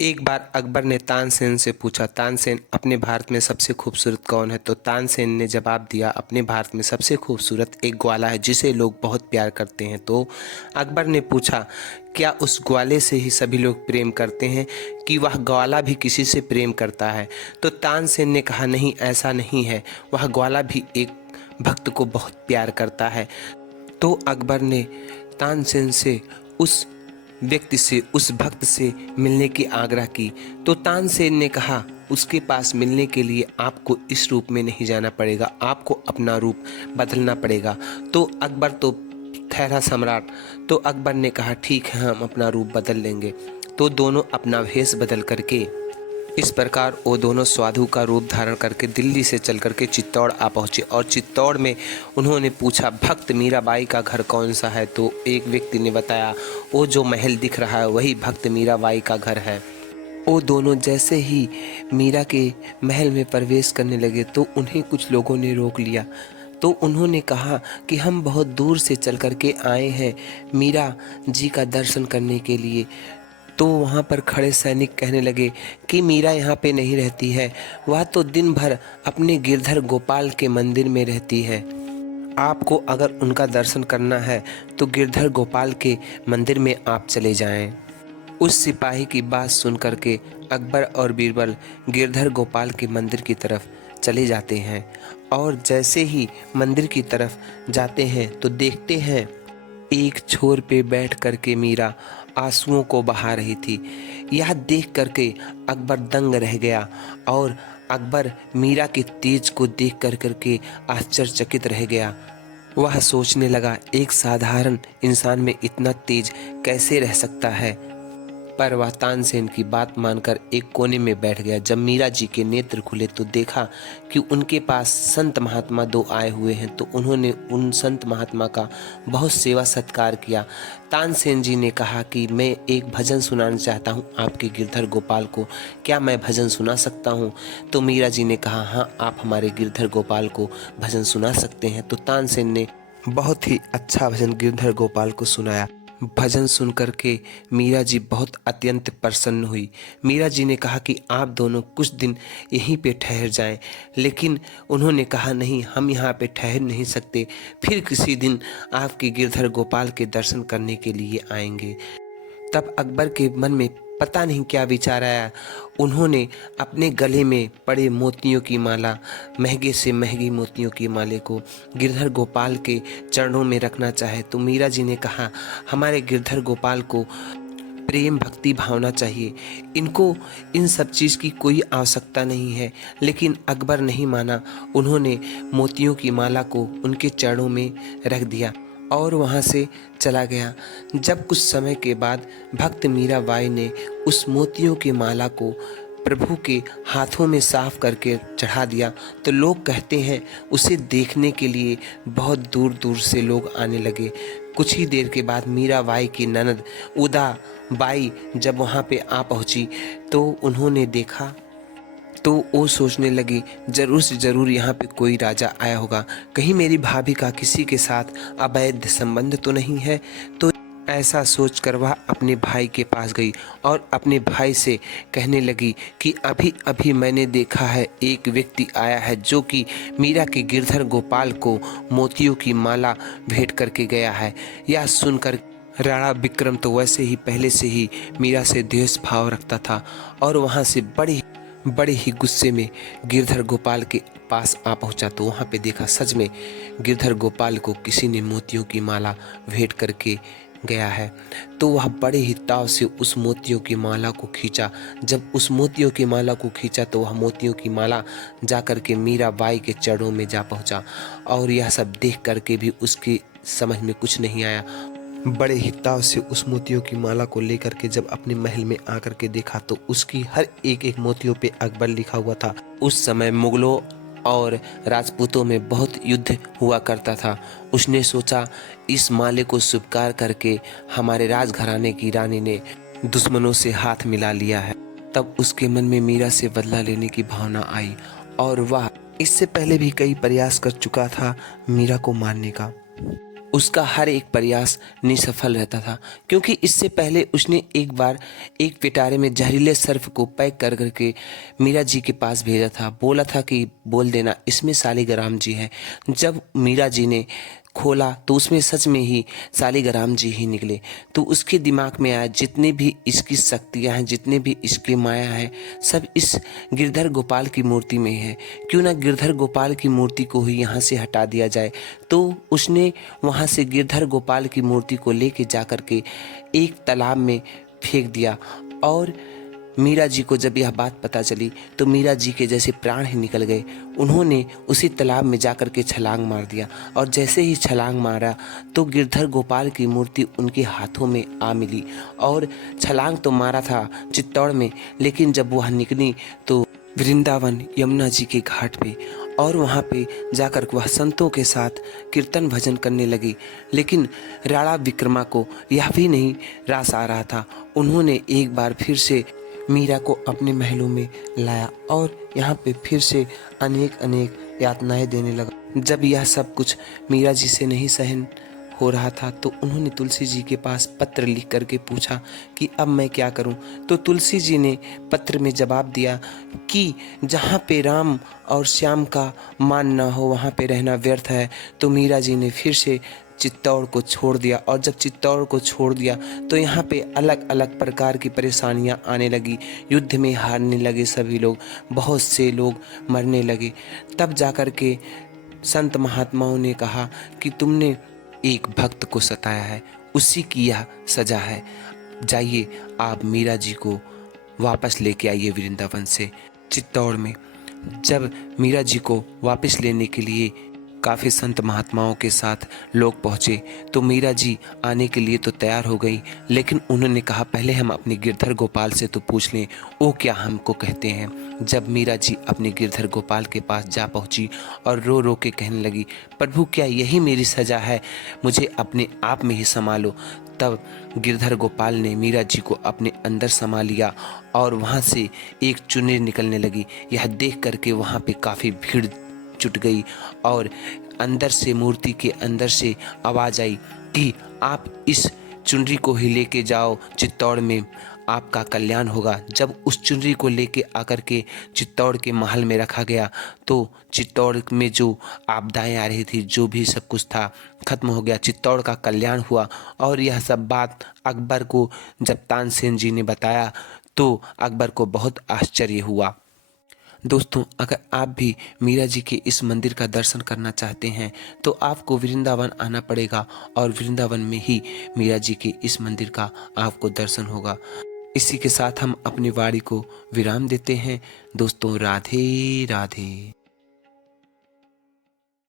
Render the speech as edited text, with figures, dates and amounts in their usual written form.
एक बार अकबर ने तानसेन से पूछा, तानसेन अपने भारत में सबसे खूबसूरत कौन है? तो तानसेन ने जवाब दिया, अपने भारत में सबसे खूबसूरत एक ग्वाला है जिसे लोग बहुत प्यार करते हैं। तो अकबर ने पूछा, क्या उस ग्वाले से ही सभी लोग प्रेम करते हैं कि वह ग्वाला भी किसी से प्रेम करता है? तो तानसेन ने कहा, नहीं, ऐसा नहीं है, वह ग्वाला भी एक भक्त को बहुत प्यार करता है। तो अकबर ने तानसेन से उस व्यक्ति से, उस भक्त से मिलने की आग्रह की। तो तानसेन ने कहा, उसके पास मिलने के लिए आपको इस रूप में नहीं जाना पड़ेगा, आपको अपना रूप बदलना पड़ेगा। तो अकबर तो ठहरा सम्राट। तो अकबर ने कहा, ठीक है, हम अपना रूप बदल लेंगे। तो दोनों अपना भेष बदल करके, इस प्रकार वो दोनों साधु का रूप धारण करके दिल्ली से चल करके चित्तौड़ आ पहुँचे। और चित्तौड़ में उन्होंने पूछा, भक्त मीराबाई का घर कौन सा है? तो एक व्यक्ति ने बताया, वो जो महल दिख रहा है वही भक्त मीराबाई का घर है। वो दोनों जैसे ही मीरा के महल में प्रवेश करने लगे तो उन्हें कुछ लोगों ने रोक लिया। तो उन्होंने कहा कि हम बहुत दूर से चल करके आए हैं मीरा जी का दर्शन करने के लिए। तो वहाँ पर खड़े सैनिक कहने लगे कि मीरा यहाँ पे नहीं रहती है, वह तो दिन भर अपने गिरधर गोपाल के मंदिर में रहती है। आपको अगर उनका दर्शन करना है तो गिरधर गोपाल के मंदिर में आप चले जाएं। उस सिपाही की बात सुन करके अकबर और बीरबल गिरधर गोपाल के मंदिर की तरफ चले जाते हैं। और जैसे ही मंदिर की तरफ जाते हैं तो देखते हैं एक छोर पे बैठ करके मीरा आंसुओं को बहा रही थी। यह देख करके अकबर दंग रह गया और अकबर मीरा के तेज को देख कर करके आश्चर्यचकित रह गया। वह सोचने लगा, एक साधारण इंसान में इतना तेज कैसे रह सकता है? पर वह तानसेन की बात मानकर एक कोने में बैठ गया। जब मीरा जी के नेत्र खुले तो देखा कि उनके पास संत महात्मा दो आए हुए हैं। तो उन्होंने उन संत महात्मा का बहुत सेवा सत्कार किया। तानसेन जी ने कहा कि मैं एक भजन सुनाना चाहता हूँ आपके गिरधर गोपाल को, क्या मैं भजन सुना सकता हूँ? तो मीरा जी ने कहा, हाँ, आप हमारे गिरधर गोपाल को भजन सुना सकते हैं। तो तानसेन ने बहुत ही अच्छा भजन गिरधर गोपाल को सुनाया। भजन सुन करके मीरा जी बहुत अत्यंत प्रसन्न हुई। मीरा जी ने कहा कि आप दोनों कुछ दिन यहीं पे ठहर जाएं। लेकिन उन्होंने कहा, नहीं, हम यहाँ पे ठहर नहीं सकते, फिर किसी दिन आपके गिरधर गोपाल के दर्शन करने के लिए आएंगे। तब अकबर के मन में पता नहीं क्या विचार आया। उन्होंने अपने गले में पड़े मोतियों की माला, महंगे से महंगी मोतियों की माले को गिरधर गोपाल के चरणों में रखना चाहे। तो मीरा जी ने कहा, हमारे गिरधर गोपाल को प्रेम भक्ति भावना चाहिए, इनको इन सब चीज़ की कोई आवश्यकता नहीं है। लेकिन अकबर नहीं माना। उन्होंने मोतियों की माला को उनके चरणों में रख दिया और वहाँ से चला गया। जब कुछ समय के बाद भक्त मीराबाई ने उस मोतियों की माला को प्रभु के हाथों में साफ करके चढ़ा दिया तो लोग कहते हैं उसे देखने के लिए बहुत दूर दूर से लोग आने लगे। कुछ ही देर के बाद मीराबाई की ननद उदा बाई जब वहाँ पे आ पहुँची तो उन्होंने देखा तो वो सोचने लगी, जरूर से जरूर यहाँ पे कोई राजा आया होगा, कहीं मेरी भाभी का किसी के साथ अवैध संबंध तो नहीं है। तो ऐसा सोचकर वह अपने भाई के पास गई और अपने भाई से कहने लगी कि अभी अभी मैंने देखा है एक व्यक्ति आया है जो कि मीरा के गिरधर गोपाल को मोतियों की माला भेंट करके गया है। यह सुनकर राणा विक्रम तो वैसे ही पहले से ही मीरा से द्वेष भाव रखता था और वहाँ से बड़े ही गुस्से में गिरधर गोपाल के पास आ पहुंचा। तो वहाँ पे देखा सच में गिरधर गोपाल को किसी ने मोतियों की माला भेंट करके गया है। तो वह बड़े ही ताव से उस मोतियों की माला को खींचा। जब उस मोतियों की माला को खींचा तो वह मोतियों की माला जा कर के मीराबाई के चरणों में जा पहुंचा। और यह सब देख करके भी उसकी समझ में कुछ नहीं आया। बड़े ही ताव से उस मोतियों की माला को लेकर के जब अपने महल में आकर के देखा तो उसकी हर एक एक मोतियों पे अकबर लिखा हुआ था। उस समय मुगलों और राजपूतों में बहुत युद्ध हुआ करता था। उसने सोचा, इस माले को स्वीकार करके हमारे राजघराने की रानी ने दुश्मनों से हाथ मिला लिया है। तब उसके मन में मीरा से बदला लेने की भावना आई और वह इससे पहले भी कई प्रयास कर चुका था मीरा को मारने का। उसका हर एक प्रयास निसफल रहता था, क्योंकि इससे पहले उसने एक बार एक पिटारे में जहरीले सर्फ को पैक कर करके मीरा जी के पास भेजा था। बोला था कि बोल देना इसमें शालिग्राम जी हैं। जब मीरा जी ने खोला तो उसमें सच में ही शालिग्राम जी ही निकले। तो उसके दिमाग में आया जितने भी इसकी शक्तियाँ हैं, जितने भी इसकी माया है, सब इस गिरधर गोपाल की मूर्ति में है। क्यों ना गिरधर गोपाल की मूर्ति को ही यहाँ से हटा दिया जाए। तो उसने वहाँ से गिरधर गोपाल की मूर्ति को लेके जा कर के एक तालाब में फेंक दिया। और मीरा जी को जब यह बात पता चली तो मीरा जी के जैसे प्राण ही निकल गए। उन्होंने उसी तालाब में जाकर के छलांग मार दिया, और जैसे ही छलांग मारा तो गिरधर गोपाल की मूर्ति उनके हाथों में आ मिली। और छलांग तो मारा था चित्तौड़ में, लेकिन जब वह निकली तो वृंदावन यमुना जी के घाट पे, और वहाँ पे जाकर वह संतों के साथ कीर्तन भजन करने लगी। लेकिन राणा विक्रमा को यह भी नहीं रास आ रहा था। उन्होंने एक बार फिर से मीरा को अपने महलों में लाया और यहाँ पे फिर से अनेक अनेक यातनाएं देने लगा। जब यह सब कुछ मीरा जी से नहीं सहन हो रहा था तो उन्होंने तुलसी जी के पास पत्र लिख करके पूछा कि अब मैं क्या करूं। तो तुलसी जी ने पत्र में जवाब दिया कि जहाँ पे राम और श्याम का मान ना हो वहाँ पे रहना व्यर्थ है। तो मीरा जी ने फिर से चित्तौड़ को छोड़ दिया, और जब चित्तौड़ को छोड़ दिया तो यहाँ पे अलग अलग प्रकार की परेशानियाँ आने लगी। युद्ध में हारने लगे सभी लोग, बहुत से लोग मरने लगे। तब जाकर के संत महात्माओं ने कहा कि तुमने एक भक्त को सताया है, उसी की यह सजा है। जाइए आप मीरा जी को वापस लेके आइए वृंदावन से। चित्तौड़ में जब मीरा जी को वापस लेने के लिए काफ़ी संत महात्माओं के साथ लोग पहुँचे तो मीरा जी आने के लिए तो तैयार हो गई, लेकिन उन्होंने कहा पहले हम अपने गिरधर गोपाल से तो पूछ लें वो क्या हमको कहते हैं। जब मीरा जी अपने गिरधर गोपाल के पास जा पहुँची और रो रो के कहने लगी, प्रभु क्या यही मेरी सज़ा है, मुझे अपने आप में ही संभालो। तब गिरधर गोपाल ने मीरा जी को अपने अंदर समा लिया और वहाँ से एक चुनरी निकलने लगी। यह देख करके वहाँ पे काफ़ी भीड़ जुट गई और अंदर से मूर्ति के अंदर से आवाज़ आई कि आप इस चुनरी को ही लेके जाओ चित्तौड़ में, आपका कल्याण होगा। जब उस चुनरी को लेके आकर के चित्तौड़ के महल में रखा गया तो चित्तौड़ में जो आपदाएं आ रही थी, जो भी सब कुछ था, खत्म हो गया। चित्तौड़ का कल्याण हुआ। और यह सब बात अकबर को जब तानसेन जी ने बताया तो अकबर को बहुत आश्चर्य हुआ। दोस्तों, अगर आप भी मीरा जी के इस मंदिर का दर्शन करना चाहते हैं तो आपको वृंदावन आना पड़ेगा, और वृंदावन में ही मीरा जी के इस मंदिर का आपको दर्शन होगा। इसी के साथ हम अपनी वाणी को विराम देते हैं। दोस्तों, राधे राधे।